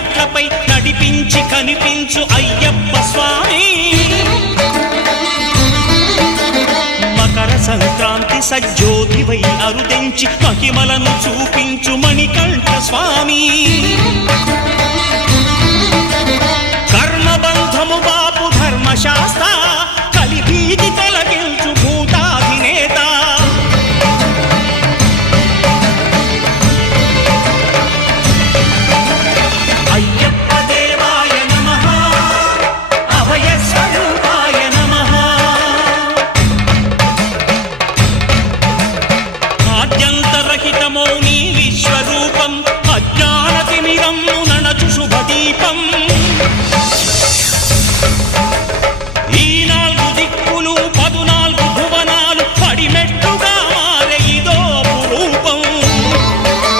మెట్లపై నడిపించి కనిపించు అయ్యప్ప స్వామి మకర సంక్రాంతి సజ్జోతివై అరుదెంచి మహిమలను చూపించు మణికంఠ స్వామి